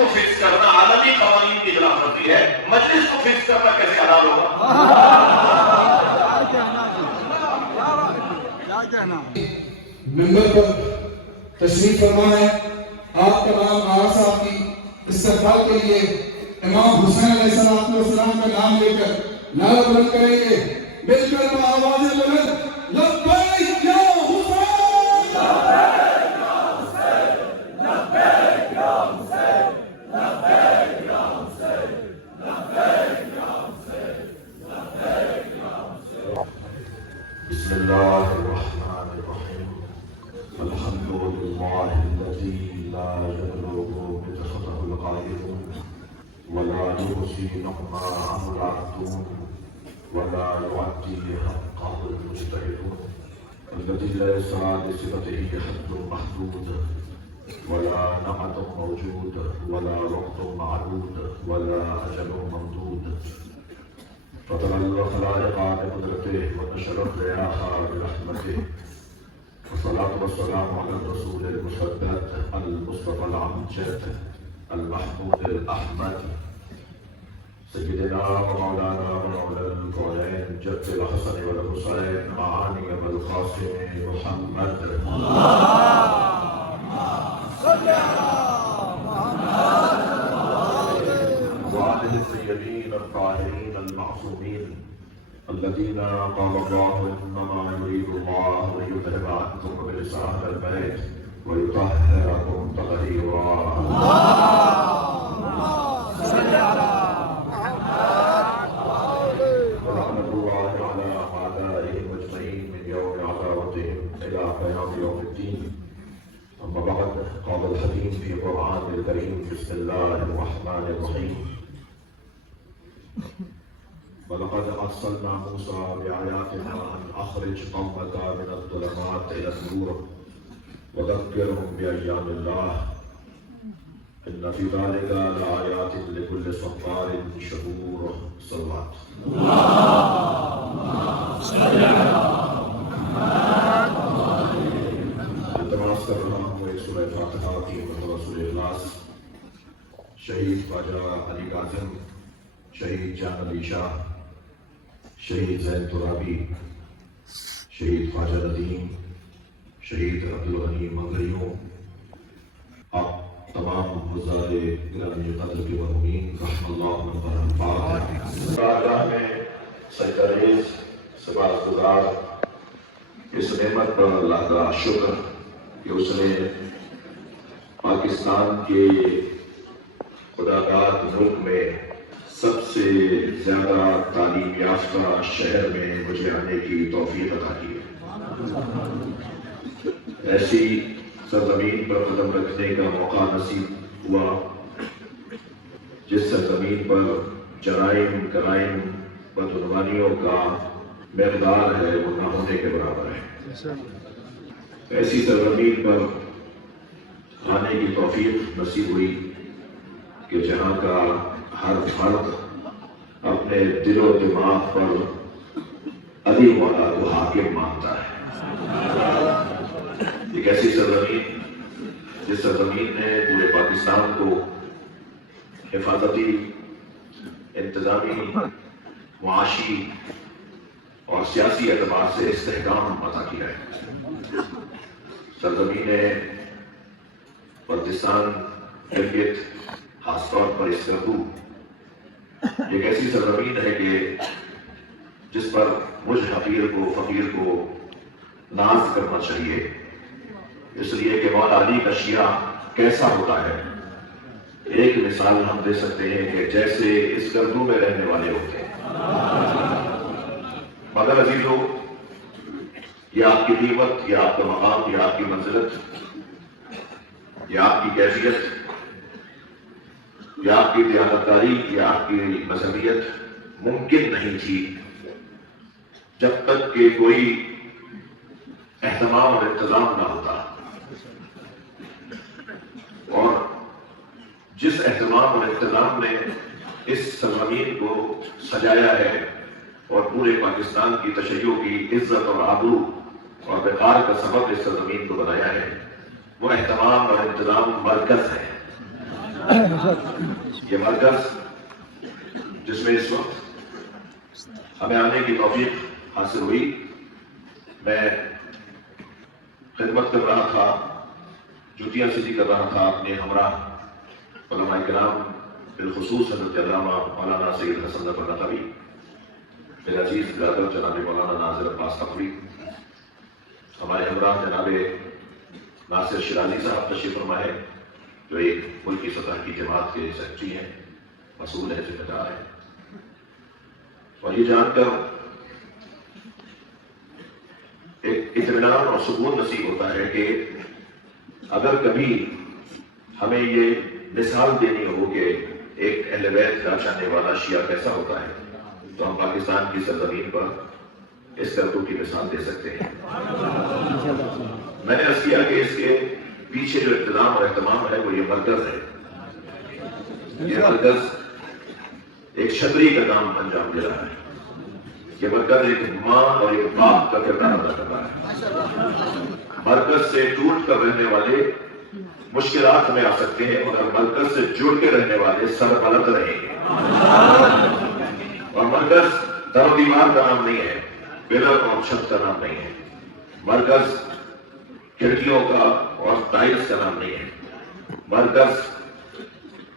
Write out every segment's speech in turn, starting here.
کو فکس کرنا عالمی قوانین کی خلاف ورزی ہے، مجلس کو فکس کرنا کیسے حلال ہوگا؟ ممبر پر تشریف فرما ہے، آپ تمام آقا صاحب کی استقبال کے لیے امام حسین علیہ السلام کا نام لے کر نعرہ بلند کریں گے، مل کر آواز بلند لبیک یا حسین، لبیک یا حسین، لبیک یا حسین، لبیک یا حسین، لبیک یا حسین۔ بسم اللہ الرحمن الرحیم، الحمد للہ الذی لا یبلغ مدحته القائلون ولا يحصي نقمه العابدون ولا يعدي حقه المجتهدون، الذي ليس لصفته حد محدود ولا نعت موجود ولا وقت معدود ولا أجل ممدود، فطر الخلائق بقدرته ونشر الرياح برحمته، والصلاة والسلام على الرسول المسدد المصطفى الأمجد المحمود الأحمد سيدنا ومولانا ومولى الكونين جد الحسن والحسين معاني والقاسم محمد، اللهم صل على محمد وآله الطيبين الطاهرين المعصومين الذين قال الله إنما يريد الله ليذهب عنكم الرجس أهل البيت ويطهركم تطهيرا، اللهم صل على محمد ورحمة الله على أعدائهم أجمعين من يوم عداوتهم إلى قيام يوم الدين. أما بعد، قال الحكيم في القرآن الكريم بسم الله الرحمن الرحيم، ولقد أرسلنا موسى بآياتنا أن أخرج قومك من الظلمات إلى النور وذكرهم بأيام الله إن في ذلك لآيات لكل صبار شكور. صلوات. اللهم صل على محمد. التماس کر رہا ہوں ایک سورہ فاتحہ کی رسول اخلاص، شہید خواجہ علی قاسم، شہید جان علی شاہ، شہید زین ترابی، شہید خواجہ ندیم، شہید عبدالغنی منگریوں، آپ تمام گزار گرامی قدر کے مرحومین رحم اللہ عنہم، راجہ میں سجدریز سپاس گزار اس نعمت پر اللہ کا شکر کہ اس نے پاکستان کے خداداد ملک میں سب سے زیادہ تعلیم یافتہ شہر میں مجھے آنے کی توفیق عطا کی ہے۔ ایسی سرزمین پر قدم رکھنے کا موقع نصیب ہوا جس سرزمین پر جرائم، کرائم، بدعنوانیوں کا مقدار ہے وہ نہ ہونے کے برابر ہے۔ ایسی سرزمین پر آنے کی توفیق نصیب ہوئی کہ جہاں کا ہر فرد اپنے دل و دماغ پر علی مولا کو حاکم مانتا ہے۔ ایک ایسی سرزمین جس سرزمین نے پورے پاکستان کو حفاظتی، انتظامی، معاشی اور سیاسی اعتبار سے استحکام عطا کیا ہے۔ سرزمین بلتستان گلگت، خاص طور پر اسکردو، ایک ایسی سرزمین ہے کہ جس پر مجھ حقیر کو، فقیر کو ناز کرنا چاہیے، اس لیے کہ مولا علی کا شیعہ کیسا ہوتا ہے۔ ایک مثال ہم دے سکتے ہیں کہ جیسے اسکردو میں رہنے والے ہوتے ہیں۔ مگر عزیزو، یہ آپ کی قیمت، یہ آپ کا مقام، یہ آپ کی منزلت، یہ آپ کی کیفیت، یہ آپ کی دیانتداری، یہ آپ کی مذہبیت ممکن نہیں تھی جب تک کہ کوئی اہتمام اور انتظام نہ ہوتا۔ اور جس اہتمام اور انتظام نے اس سرزمین کو سجایا ہے اور پورے پاکستان کی تشیع کی عزت اور آبرو اور وقار کا سبب اس سرزمین کو بنایا ہے، وہ اہتمام اور انتظام مرکز ہے۔ یہ مرکز جس میں اس وقت ہمیں آنے کی توفیق حاصل ہوئی، میں خدمت کر رہا تھا، جوتیاں سیدھی کر رہا تھا اپنے ہمراہ علماء کرام، بالخصوص حضرت علامہ مولانا سید حسن ظفر نقوی، میرے عزیز برادر جناب مولانا ناظر عباس تقوی، ہمارے ہمراہ جناب ناصر شیرازی صاحب تشریف فرما ہے، جو ایک ملکی سطح کی جماعت کے سیکرٹری ہیں، مسئول ہیں، ذمہ دار ہیں. اور یہ جان کر ایک اطمینان اور سکون نصیب ہوتا ہے کہ اگر کبھی ہمیں یہ مثال دینی ہو کہ ایک اہل بیت کا چاہنے والا شیعہ کیسا ہوتا ہے، تو ہم پاکستان کی سرزمین پر اس طرح کی مثال دے سکتے ہیں. میں نے عرض کیا کہ اس کے پیچھے جو اقتدام اور اہتمام ہے وہ یہ مرکز ہے. یہ مرکز ایک چھتری کا کام انجام دے رہا ہے. یہ مرکز ایک ماں اور ایک باپ کا کردار ادا کر رہا ہے. مرکز سے ٹوٹ کر رہنے والے مشکلات میں آ سکتے ہیں، مگر مرکز سے جڑ کے رہنے والے سربلند رہیں گے. اور مرکز در و دیوار کا نام نہیں ہے، پلر اور چھت کا نام نہیں ہے. مرکز کھڑکیوں کا اور ٹائلز کا نام نہیں ہے. مرکز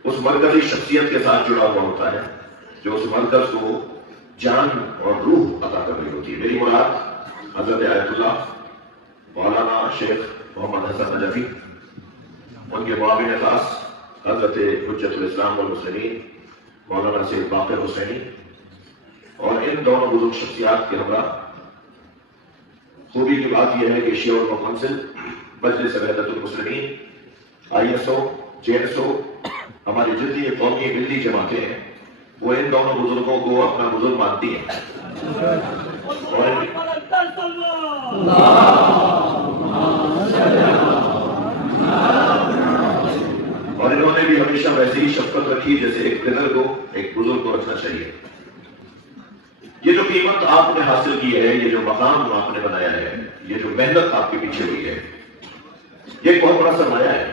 اس مرکزی شخصیت کے ساتھ جڑا ہوا ہوتا ہے جو اس مرکز کو جان اور روح عطا کر رہی ہوتی ہے. میری مراد حضرت آیت اللہ مولانا شیخ محمد حسن نجفی، ان کے معاون خاص حضرت حجت الاسلام والمسلمین مولانا سید باقر حسینی، اور ان دونوں بزرگ شخصیات کے ہمراہ. خوبی کی بات یہ ہے کہ شیعہ علماء کونسل، مجلس وحدت المسلمین، ISO، JSO، ہماری جتنی قومی ملی جماعتیں ہیں وہ ان دونوں بزرگوں کو اپنا بزرگ مانتی ہیں. اور انہوں نے بھی ہمیشہ ویسے ہی شفقت رکھی جیسے ایک قدر کو ایک بزرگ کو رکھنا چاہیے. یہ جو قیمت آپ نے حاصل کی ہے، یہ جو مقام آپ نے بنایا ہے، یہ جو محنت آپ کے پیچھے ہوئی ہے، یہ بہت بڑا سرمایہ ہے.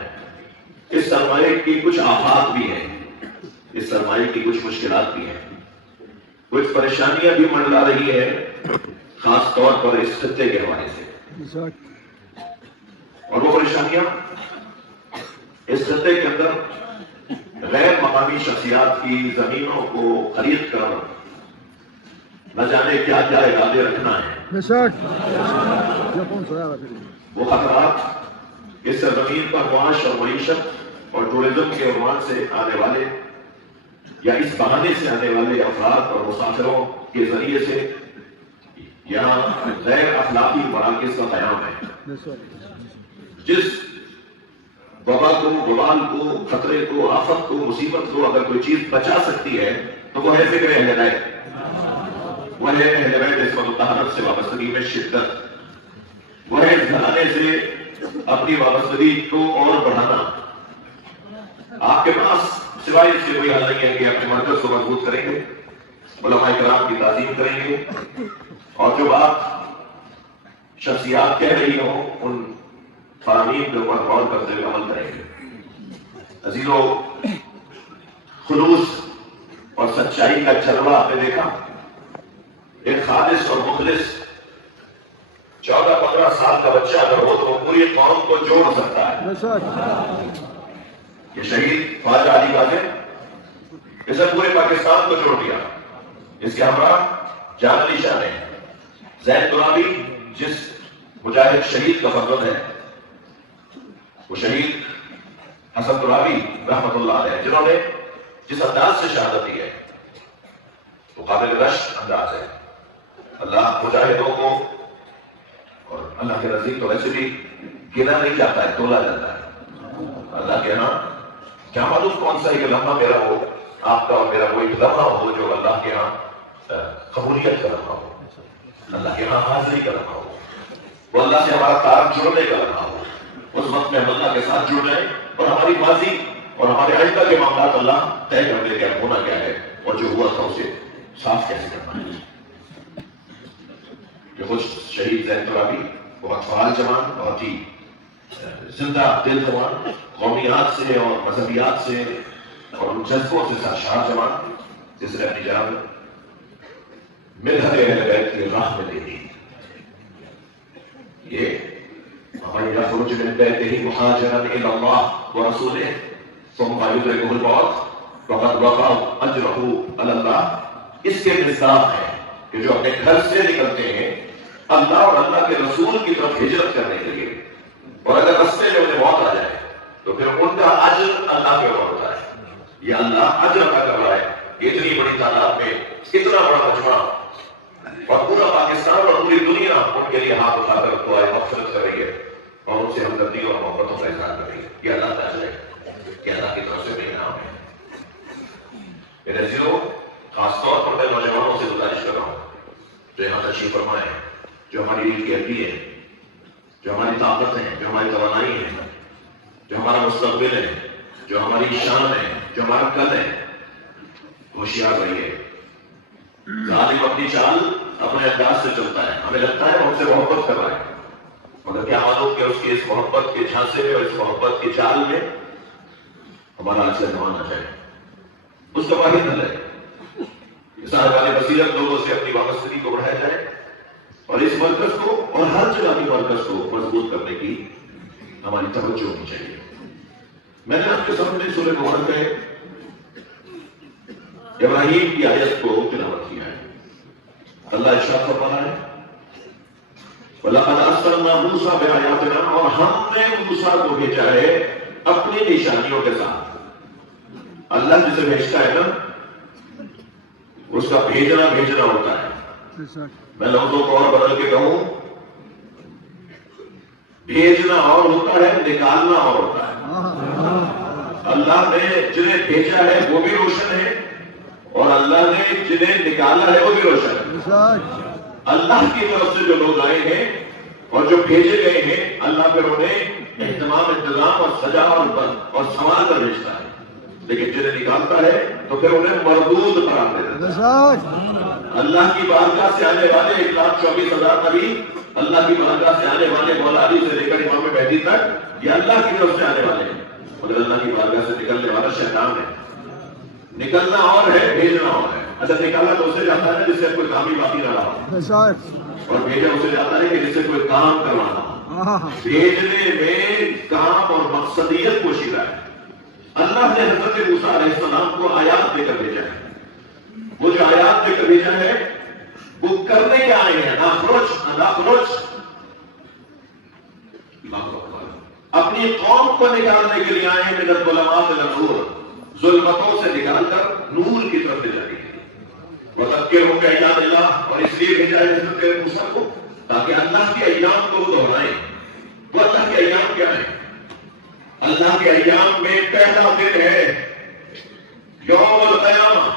اس سرمایہ کی کچھ آفات بھی ہیں، اس سرمایہ کی کچھ مشکلات بھی ہیں، کچھ پریشانیاں بھی منڈلا رہی ہے، خاص طور پر اس خطے کے حوالے سے. اور وہ پریشانیاں اس خطے کے اندر غیر مقامی شخصیات کی زمینوں کو خرید کر نہ جانے کیا کیا ارادے رکھنا ہے. وہ خطرات اس سرزمین پر معاش اور معیشت اور ٹورزم کے عنوان سے آنے والے یا اس بہانے سے آنے والے افراد اور مسافروں کے ذریعے سے یہاں غیر اخلاقی مراکز کا قیام ہے. جس وبا کو، وبال کو، خطرے کو، آفت کو، مصیبت کو اگر کوئی چیز بچا سکتی ہے تو وہ ہے فکر اہل بیت. وہ ہے اہل بیت عصمت الطہارت سے وابستگی میں شدت. وہ ہے اس گھرانے سے اپنی وابستگی کو اور بڑھانا. آپ کے پاس سوائے اس کے کوئی حل نہیں ہے کہ اپنے مرکز کو مضبوط کریں گے، علماء کرام کی تعظیم کریں گے، اور جو بات شخصیات کہہ رہی ہوں ان فرامین کے اوپر غور کرتے ہوئے عمل کریں گے. عزیزو، خلوص اور سچائی کا جلوہ آپ نے دیکھا. ایک خالص اور مخلص 14-15 سال کا بچہ اگر ہو تو وہ پوری قوم کو جوڑ سکتا ہے. یہ شہید خواجہ علی غازی اس نے پورے پاکستان کو جوڑ دیا. اس کے ہمراہ جان علی شاہ نے، زین ترابی جس مجاہد شہید کا فرزند ہے، وہ شہید حسن ترابی رحمت اللہ علیہ، جنہوں نے جس انداز سے شہادت دی ہے وہ قابل رشک انداز ہے. اللہ مجاہدوں کو، اور اللہ کے نزدیک تو ویسے بھی گنا نہیں جاتا ہے، تولا جاتا ہے. اللہ کے ہاں کیا معلوم کون سا ایک لمحہ میرا ہو، آپ کا اور میرا وہ ایک لمحہ ہو جو اللہ کے ہاں قبولیت کا لمحہ ہو، اللہ کے ہاں حاضری کا لمحہ ہو، وہ اللہ سے ہمارا تعلق جڑنے کا لمحہ ہو. اس وقت میں ہم اللہ کے ساتھ جڑ جائیں اور ہماری ماضی اور ہمارے آئندہ کے معاملات اللہ طے کر دے کہ ہونا کیا ہے اور جو ہوا تھا اسے صاف کیسے کرنا ہے. کہ خود شہید زین ترابی بہت فعال جوان، بہت ہی زندہ دل جوان، قومیات سے اور مذہبیات سے اور ان جذبوں سے سرشار جوان جس نے اپنی جان ملحد اہل بیت کی راہ میں دے دی. یہ ومن یخرج من بیتہ مہاجرا الی اللہ ورسولہ ثم یدرکہ الموت فقد وقع اجرہ علی اللہ. اس کے مصداق ہے کہ جو اپنے گھر سے نکلتے ہیں اللہ اور اللہ کے رسول کی طرف ہجرت کرنے کے لیے، اور اگر رستے میں انہیں موت آ جائے تو پھر ان کا اجر اللہ کے اوپر ہوتا ہے. یہ اللہ اجر عطا کر رہا ہے اتنی بڑی تعداد میں، اتنا بڑا مجمع، اور پورا پاکستان اور پوری دنیا ان کے لیے ہاتھ اٹھا کر دعائے مغفرت کر رہی ہے اور ان سے ہمدردی اور محبتوں کا اظہار کر رہی ہے. یہ اللہ کا اجر ہے، یہ اللہ کی طرف سے بے انعام ہے. میرے عزیزوں، خاص طور پر میں نوجوانوں سے گزارش کر رہا ہوں جو یہاں تشریف فرمائے ہیں، جو ہماری ریل کی ہڈی ہے، جو ہماری طاقت ہے، جو ہماری توانائی ہے، جو ہمارا مستقبل ہے، جو ہماری شان ہے، جو ہمارا کل ہے. ہوشیار رہیے. ظالم اپنی چال اپنے انداز سے چلتا ہے، ہمیں لگتا ہے وہ ہم سے محبت کر رہا ہے، مگر کیا معلوم کہ اس کی اس محبت کے جھانسے میں اور اس محبت کی چال میں ہمارا اچھا زمان آ جائے. اس کا واحد حل ہے سارے والے بصیرت لوگوں سے اپنی وابستگی کو بڑھایا جائے اور اس مرکز کو اور ہر جگہ کی مرکز کو مضبوط کرنے کی ہماری توجہ ہونی چاہیے. میں نے آپ کے سامنے سورہ مبارک میں ابراہیم کی آیت کو تلاوت کیا ہے. اللہ ارشاد فرما رہا ہے وَلَقَدْ أَرْسَلْنَا مُوسَىٰ بِآيَاتِنَا، اور ہم نے موسیٰ کو بھیجا ہے اپنی نشانیوں کے ساتھ. اللہ جسے بھیجتا ہے نا اس کا بھیجنا ہوتا ہے. میں لفظوں کو اور بدل کے کہوں، بھیجنا اور ہوتا ہے، نکالنا اور ہوتا ہے. اللہ نے جنہیں بھیجا ہے وہ بھی روشن ہے اور اللہ نے جنہیں نکالا ہے وہ بھی روشن ہے. اللہ کی طرف سے جو لوگ آئے ہیں اور جو بھیجے گئے ہیں، اللہ پھر انہیں اہتمام، انتظام اور سجا اور سنوار کر بھیجتا ہے. لیکن جنہیں نکالتا ہے تو پھر انہیں مردود قرار دے دیتا ہے. اللہ کی بارگاہ سے آنے والے 1,24,000 نبی، اللہ کی بارگاہ سے آنے والے مولا علی سے لے کر امام مہدی تک، یہ اللہ کی طرف سے آنے والے ہیں. مگر اللہ کی بارگاہ سے نکلنے والا شیطان ہے. نکلنا اور ہے، بھیجنا اور ہے. اچھا، نکالا تو اسے جاتا ہے جس سے کوئی کام ہی باقی نہ رہا، اور بھیجا اسے جاتا ہے کہ جس سے کوئی کام کروانا. بھیجنے میں کام اور مقصدیت پوشیدہ ہے. اللہ نے حضرت موسیٰ علیہ السلام کو آیات دے کر بھیجا ہے. وہ جو آیات دے کر بھیجا ہے وہ کرنے کے آئے ہیں، ناخرج اپنی قوم کو نکالنے کے لیے آئے ہیں. من الظلمات الی النور، ظلمتوں سے نکال کر نور کی طرف لے جانے کے لیے. وذکرہم بایام اللہ، اور اس لیے بھیجا ہے حضرت موسیٰ کو تاکہ اللہ کے ایام کو دہرائیں. وہ اللہ کے ایام کیا ہے؟ اللہ کے ایام میں پہلا دن ہے یوم القیامہ.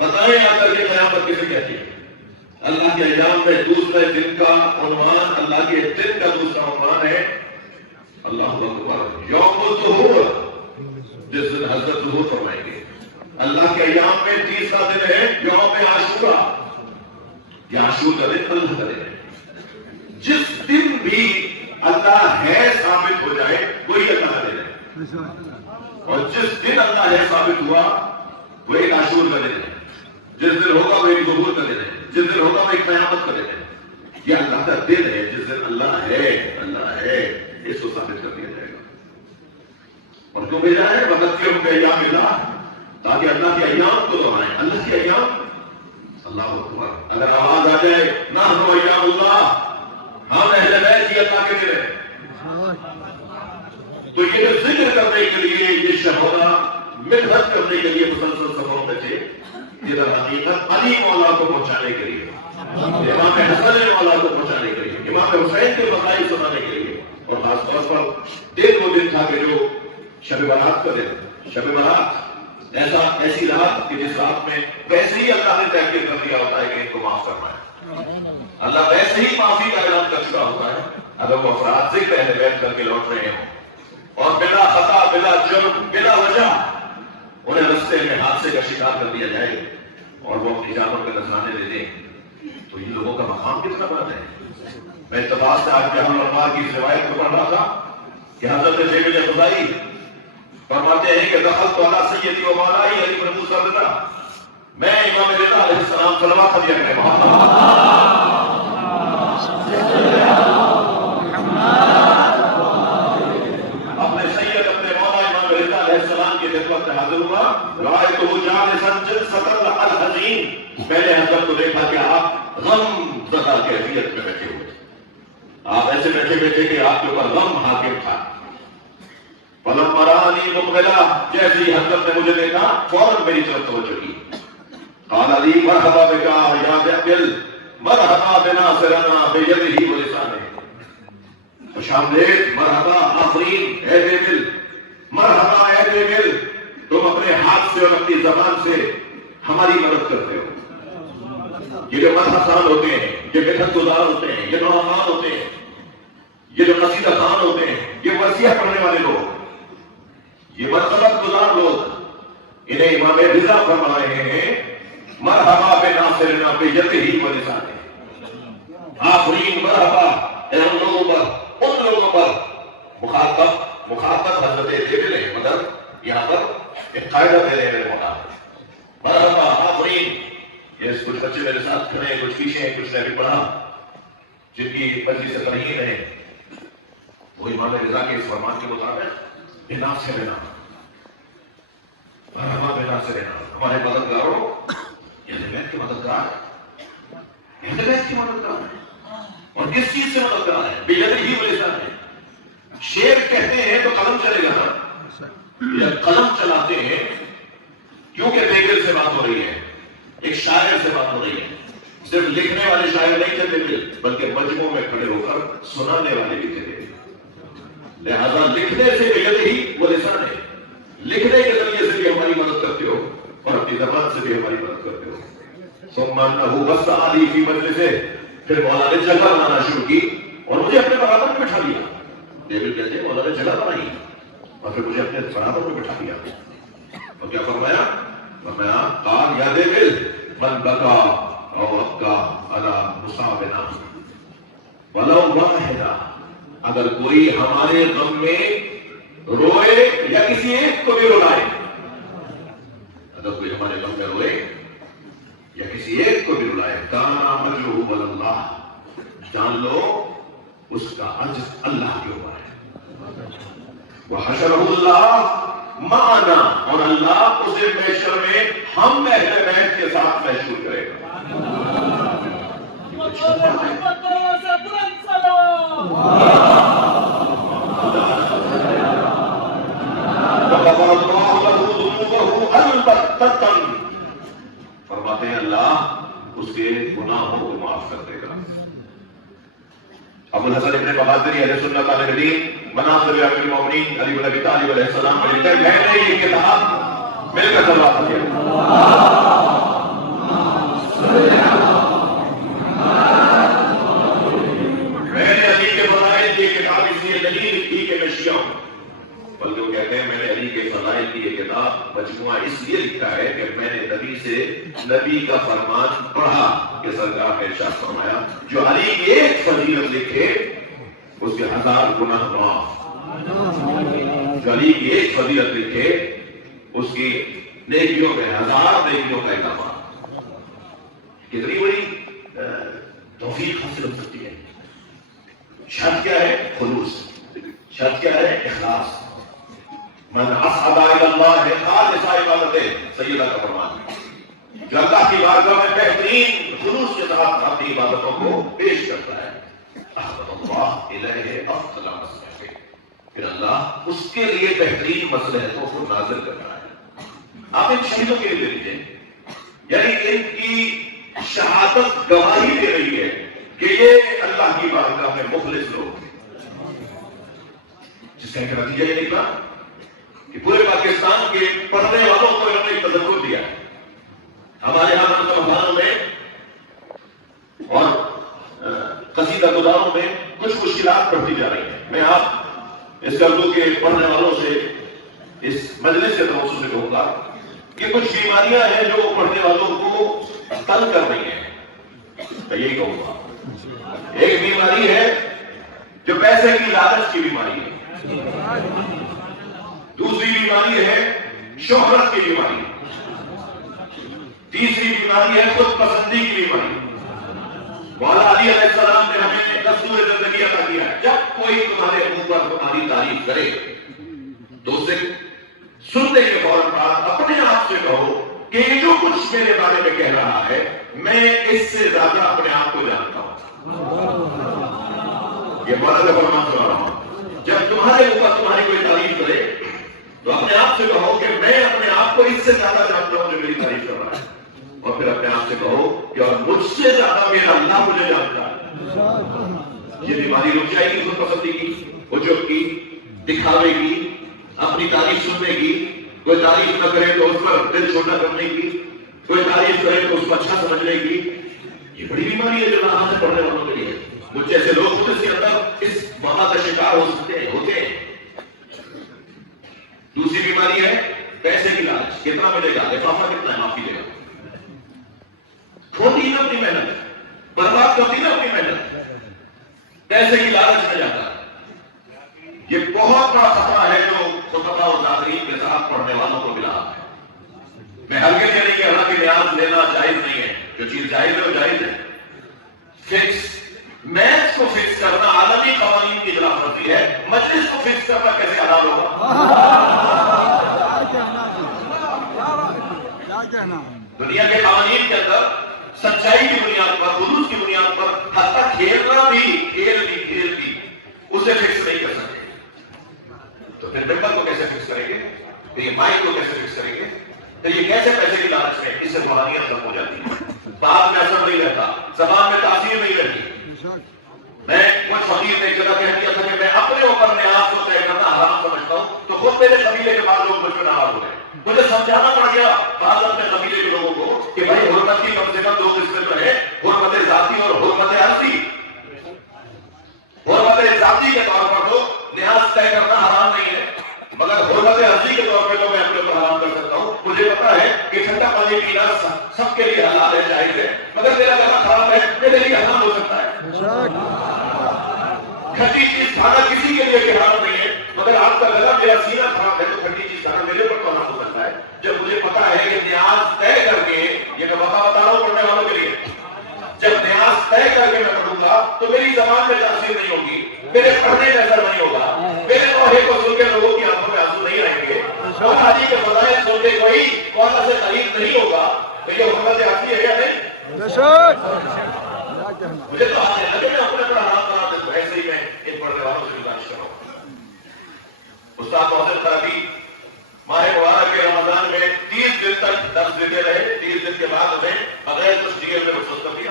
بتائیں آ کر کے قیامت کسے کہتی ہے؟ اللہ کے ایام میں دوسرے دن کا عنوان، اللہ کے دن کا دوسرا عنوان ہے اللہ اکبر، یوم الظہور، جس دن حضرت ظہور فرمائیں گے. اللہ کے ایام میں تیسرا دن ہے یوم عاشورہ. یہ عاشور کا دن اللہ کا دن ہے. جس دن بھی اللہ ہے ثابت ہو جائے وہی اللہ کا دن ہے، اور جس دن اللہ ہے ثابت ہوا وہ ایک عاشور کا دن ہے. جس دن ہوگا وہ ایک ظہور کا دن ہے، جس دن ہوگا وہ ایک قیامت کا دن ہے. یہ اللہ کا دن ہے جس دن اللہ ہے اس کو ثابت کر دیا جائے گا. اور کیوں بھیجا ہے؟ وذکرہم بایام اللہ، تاکہ اللہ کے ایام کو دہرائیں. اللہ کے ایام، اللہ اکبر. اگر آواز آ جائے نحن ایام اللہ، ہم اہل بیت ہی اللہ کے دن ہیں، تو یہ جو ذکر کرنے کے لیے، یہ شہدا مدحت کرنے کے لیے مسلسل سفروں میں تھے، یہ در حقیقت علی مولا کو پہنچانے کے لیے، امام حسن مولا کو پہنچانے کے لیے، امام حسین کے فضائل سنانے کے لیے. اور خاص طور پر دن وہ دن تھا کہ جو شب برات کا دن، شب برات ایسی رات کہ جس رات میں ویسے ہی اللہ نے تحقیق کر دیا ہوتا ہے کہ ان کو معاف کرنا ہے. اللہ ویسے ہی معافی کا اعلان کر چکا ہوتا ہے اگر وہ افراد ذکر اہل بیت کر کے لوٹ رہے ہوں اور بلا خطا، بلا جرم، بلا وجہ انہیں رستے میں حادثے کا شکار کر دیا جائے اور وہ اپنی جانوں کے نذرانے دے دیں تو یہ لوگوں کا مقام کتنا بڑا ہے. میں اتفاق سے آج جہاں علماء کی اس روایت کو پڑھ رہا تھا کہ حضرت زید بن خدائی فرماتے ہیں کہ دخلت علی سیدی و مولائی علی بن موسیٰ رضا، میں امام رضا علیہ السلام صلوات دیا کرے اپنے سید اپنے مولا امام رضا علیہ السلام کی خدمت میں حاضر ہوا. رأیتہ جالسا جلسۃ الحزین، میں نے حضرت کو دیکھا کہ آپ غم زدہ کیفیت میں بیٹھے ہوئے، آپ ایسے بیٹھے بیٹھے کہ آپ کے اوپر غم حاکم تھا. فلما رآنی مقبلا، جیسے ہی حضرت نے مجھے دیکھا فوراً میری طرف توجہ کی. قال لی مرحبا بکا یا دل، مرحبا بناصرنا بیدہ و لسانہ، خوش آمدید، مرحبا آفرین اے دل، مرحبا اے دل، تم اپنے ہاتھ سے اور اپنی زبان سے ہماری مدد کرتے ہو. یہ جو مدح خان ہوتے ہیں، یہ مدحت گزار ہوتے ہیں، یہ نوحان ہوتے ہیں، یہ جو قصیدہ خان ہوتے ہیں، یہ وصیح پڑھنے والے لوگ، یہ مرحمت گزار لوگ، انہیں امام رضا فرما رہے ہیں مرحبا بناصرنا بیدہ و لسانہ. آفرین، مرحبا اے ان لوگوں پر مخاطب حضرت دل ہے، مگر یہاں پر ایک قاعدہ دے رہے ہیں میرے مولا. مرحبا آفرین. یہ کچھ بچے میرے ساتھ کھڑے ہیں، کچھ پیچھے ہیں، کچھ نے بھی پڑھا، جن کی مجلس سے فرحین ہے، وہ امام رضا کے اس فرمان کے مطابق بناصرنا، مرحبا بناصرنا، ہمارے مددگاروں، اہل بیت کے مددگار، اہل بیت کے مددگار ہیں. اور کس چیز سے مددگار ہے؟ بیدہ و لسانہ. شعر کہتے ہیں تو قلم چلے گا نا، جب قلم چلاتے ہیں کیونکہ بے دل سے بات ہو رہی ہے، ایک شاعر سے بات ہو رہی ہے. صرف لکھنے والے شاعر نہیں تھے بے دل، بلکہ مجموعوں میں کھڑے ہو کر سنانے والے بھی تھے. لہذا لکھنے سے بیدہ و لسانہ ہے، لکھنے کے ذریعے سے بھی ہماری مدد کرتے ہو اور اپنی زبان سے بھی ہماری مدد کرتے ہو. ثم انه وسع علی فی مجلسہ، پھر مولا نے جگہ بنانا شروع کی اور مجھے اپنے برابر میں بٹھا لیا. ڈیوڈ کہتے ہیں مولا نے جگہ بنائی اور پھر مجھے اپنے برابر میں بٹھا لیا. اور کیا فرمایا؟ فرمایا قال یا دل من بکا او ابکا علی مصابنا ولو واحدا، اگر کوئی ہمارے غم میں روئے یا کسی ایک کو بھی رلائے، اگر کوئی ہمارے غم میں روئے یا کسی ایک کو بھی رلائے، کانا اجرہ علی اللہ، جان لو اس کا اجر اللہ کے اوپر ہے. وحشرہ اللہ معنا، اور اللہ اسے محشر میں ہم اہل بیت کے ساتھ محشور کرے گا. فرماتے ہیں اللہ اس کے گناہوں کو معاف کر دے گا. ابو الحسن ابن بغدادی علیہ سنت الدین مناصب امیر المومنین علی بن ابی طالب علیہ السلام میں لکھتے ہیں میں نے یہ کتاب مل کر تلاوت کیا. میں نے علی کے فضائل کی کتاب اس لیے نہیں لکھی کہ میں شیعہ ہوں، بلکہ وہ کہتے ہیں میں نے علی کے فضائل کی یہ کتاب مجموعہ اس لیے لکھا ہے کہ میں نے نبی کا فرمان پڑھا کہ سرکار نے ارشاد فرمایا جو علی کی ایک فضیلت لکھے اس کے 1000 گناہ معاف. جو علی کی ایک فضیلت لکھے اس کی نیکیوں میں 1000 نیکیوں کا اضافہ. کتنی بڑی توفیق حاصل ہو سکتی ہے. شرط کیا ہے؟ خلوص. شرط کیا ہے؟ اخلاص. من اصعد الى اللہ خالص عبادت، سیدہ کا فرمان ہے جو اللہ کی بارگاہ میں بہترین خلوص کے ساتھ اپنی عبادتوں کو پیش کرتا ہے، احبط اللہ الیہ افضل مسلح، پھر اللہ اس کے لیے بہترین مصلحتوں کو نازل کرتا ہے. آپ ان شہیدوں کے لیے لیجیے، یعنی ان کی شہادت گواہی دے رہی ہے کہ یہ اللہ کی بارگاہ میں مخلص لوگ ہیں، جس کا ایک نتیجہ یہ نکلا کہ پورے پاکستان کے پڑھنے والوں کو انہوں نے ایک تذکر دیا. ہمارے یہاں مسلمانوں میں اور قصیدہ گزاروں میں کچھ مشکلات بڑھتی جا رہی ہیں. میں آپ اس اردو کے پڑھنے والوں سے اس مجلس کے توسط سے کہوں گا کہ کچھ بیماریاں ہیں جو پڑھنے والوں کو تنگ کر رہی ہیں. میں یہی کہوں گا. ایک بیماری ہے جو پیسے کی لالچ کی بیماری ہے. دوسری بیماری ہے شہرت کی بیماری. تیسری بیماری ہے خود پسندی کی بیماری. مولا علی علیہ السلام نے ہمیں دستور زندگی عطا کیا ہے. جب کوئی تمہارے منہ پر تمہاری تعریف کرے تو اسے سننے کے فوراً بعد اپنے آپ سے کہو کہ یہ جو کچھ میرے بارے میں کہہ رہا ہے میں اس سے زیادہ اپنے آپ کو جانتا ہوں. یہ مولا کا فرمان سنا رہا ہوں. جب تمہارے اوپر تمہاری کوئی تعریف کرے تو اپنے آپ سے کہو کہ میں اپنے آپ کو اس سے زیادہ جانتا ہوں جو میری تعریف کر رہا ہے. اور پھر اپنے آپ سے کہو کہ اور مجھ سے زیادہ میرا اللہ مجھے جانتا ہے. یہ بیماری رک جائے گی خود پسندی کی, عجب کی, دکھاوے کی, اپنی تعریف سننے کی. کوئی تعریف نہ کرے تو اس پر دل چھوٹا کرنے کی, کوئی تعریف کرے تو اس کو اچھا سمجھنے کی. یہ بڑی بیماری ہے جو نہ سے پڑھنے والوں کے لیے. مجھ جیسے لوگ خود اس کے اندر اس وبا کا شکار ہو سکتے ہوتے ہیں. دوسری بیماری ہے پیسے کی لالچ. کتنا ملے گا, لفافہ کتنا ہے, معاف کیجیے گا. کھوتی نا اپنی محنت, برباد کرتی نا اپنی محنت, پیسے کی لالچ میں جاتا ہے. یہ بہت بڑا خطرہ ہے جو خطبہ اور ناظرین کے ساتھ پڑھنے والوں کو ملا ہے. میں ہرگز یہ نہیں کہہ رہا کہ نیاز لینا جائز نہیں ہے. جو چیز جائز ہے وہ جائز ہے. فکس میچ کو فکس کرنا عالمی قوانین کی خلاف ورزی ہے. مجلس کو فکس کرنا کیسے حلال ہوگا؟ دنیا کے قوانین کے اندر سچائی کی بنیاد پر, حدود کی بنیاد پر حتیٰ کھیلنا بھی کھیل بھی اسے فکس نہیں کر سکتے. تو پھر ممبر کو کیسے فکس کریں گے؟ تو یہ مائک کو کیسے فکس کریں گے؟ تو یہ کیسے پیسے کی لالچ ہے؟ اس سے روحانیت ختم ہو جاتی ہے. بات میں اثر نہیں رہتا, زبان میں تاثیر نہیں رہتی. میں کچھ فقیر نے ایک جگہ کہہ دیا تھا کہ میں اپنے اوپر نیاز کو طے کرنا حرام سمجھتا ہوں, تو خود میرے قبیلے کے بعض لوگ مجھ پہ ناراض ہو گئے. مجھے سمجھانا پڑ گیا بعض اپنے قبیلے کے لوگوں کو کہ بھائی حرمت کی کم سے کم 2 قسمیں تو ہے, حرمت ذاتی اور حرمت عرضی. حرمت ذاتی کے طور پر تو نیاز طے کرنا حرام نہیں ہے, مگر حرمت عرضی کے طور پہ تو میں اپنے اوپر حرام کر سکتا ہوں. مجھے پتا ہے کہ ٹھنڈا پانی پینا سب کے لیے حلال ہے, جائز ہے, مگر میرا گلا خراب ہے, میرے لیے حرام ہو سکتا ہے. کھٹی چیز کھانا کسی کے لیے حرام نہیں ہے, مگر آپ کا گلا, میرا سینہ خراب ہے تو کھٹی چیز کھانا میرے پر تو حرام ہو سکتا ہے. جب مجھے پتا ہے کہ نیاز طے کر کے, یہ میں بتا رہا ہوں پڑھنے والوں کے لیے, جب نیاز طے کر کے میں پڑھوں گا تو میری زبان میں تاثیر نہیں ہوگی, میرے پڑھنے میں اثر نہیں ہوگا, میرے نوحے کو سن کے لوگوں کی آنکھوں میں آنسو نہیں آئیں گے, مولا علی کے فضائل سن کے کوئی مولا سے قریب نہیں ہوگا. تو یہ حکومت آتی ہے یا نہیں؟ مجھے تو آج لگے میں اپنے پر آرام کرا دوں. ایسے ہی میں ان پڑھنے والوں سے گزارش کر رہا ہوں. استاد محسن خرابی ماہ مبارک کے رمضان میں 30 دن تک درس دیتے رہے. 30 دن کے بعد ہمیں بغیر کچھ دیے میں رخصت کر دیا.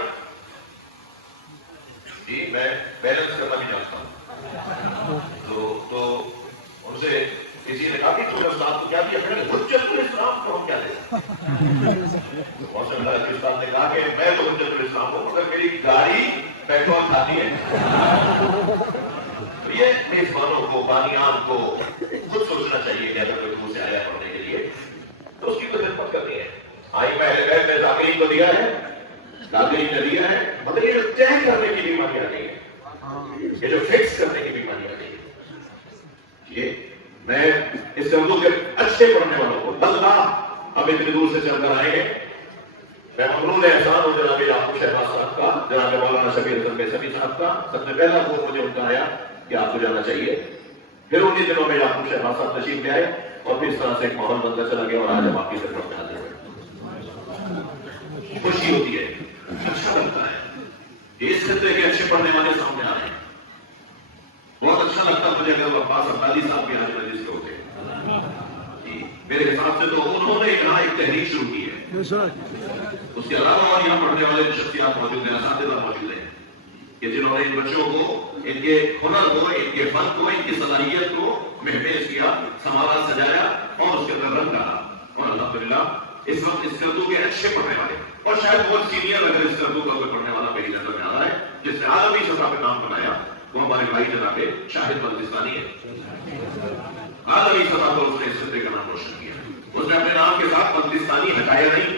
جی میں بیلنس کرنا بھی جانتا ہوں. تو ان سے کسی نے کہا کہ تم نے استاد کو کیا دیا؟ حجت الاسلام کو ہم کیا دیں؟ محسن خرابی استاد نے کہا کہ میں تو حجت الاسلام ہوں, مگر میری گاڑی پیٹرول کھاتی ہے. تو یہ میزبانوں کو, بانیان کو خود سوچنا چاہیے کہ اگر کوئی دور سے آیا پڑھنے کے لیے تو اس کی تو خدمت کرنی ہے. آئی میں ذاکرین کو دیا ہے, ذاکرین نے دیا ہے, مگر یہ جو طے کرنے کی بیماری آ گئی ہے, یہ جو فکس کرنے کی بیماری آ گئی ہے, یہ میں اس سے اردو کے اچھے پڑھنے والوں کو اللہ اب اتنی دور سے چل کر آئیں گے. میں ممنون احسان ہوں جناب یعقوب شہباز صاحب کا, جناب مولانا شبیر حسن بیسوی صاحب کا. سب سے پہلا وہ مجھے ان کا آیا کہ آپ کو جانا چاہیے. پھر انہیں دنوں میں یعقوب شہباز صاحب تشریف لے آئے اور پھر اس طرح سے ایک ماحول بنتا چلا گیا اور آج ہم آپ کی خدمت میں حاضر ہوئے. خوشی ہوتی ہے, اچھا لگتا ہے کہ اس خطے کے اچھے پڑھنے والے سامنے آ رہے ہیں. بہت اچھا لگتا مجھے اگر عباس عبدالی صاحب بھی آج مجلس کے ہوتے. میرے حساب سے تو انہوں نے یہاں ایک تحریک شروع کی ہے. اس کے علاوہ اور یہاں پڑھنے والے شخصیات موجود ہیں, اساتذہ موجود ہیں کہ جنہوں نے ان بچوں کو, ان کے ہنر کو, ان کے فن کو, ان کی صلاحیت کو محفوظ کیا, سنبھالا, سجایا اور اس کے اندر رنگ ڈالا. اور الحمدللہ اس وقت اس اردو کے اچھے پڑھنے والے, اور شاید بہت سینئر اگر اس اردو کا کوئی پڑھنے والا میری نظر میں آ رہا ہے جس نے عالمی سطح پہ نام بنایا, وہ ہمارے بھائی جناب شاہد بلتستانی ہے. عالمی سطح پر اس نے اس خطے کا نام روشن کیا. اس نے اپنے نام کے ساتھ بلتستانی ہٹایا نہیں.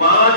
5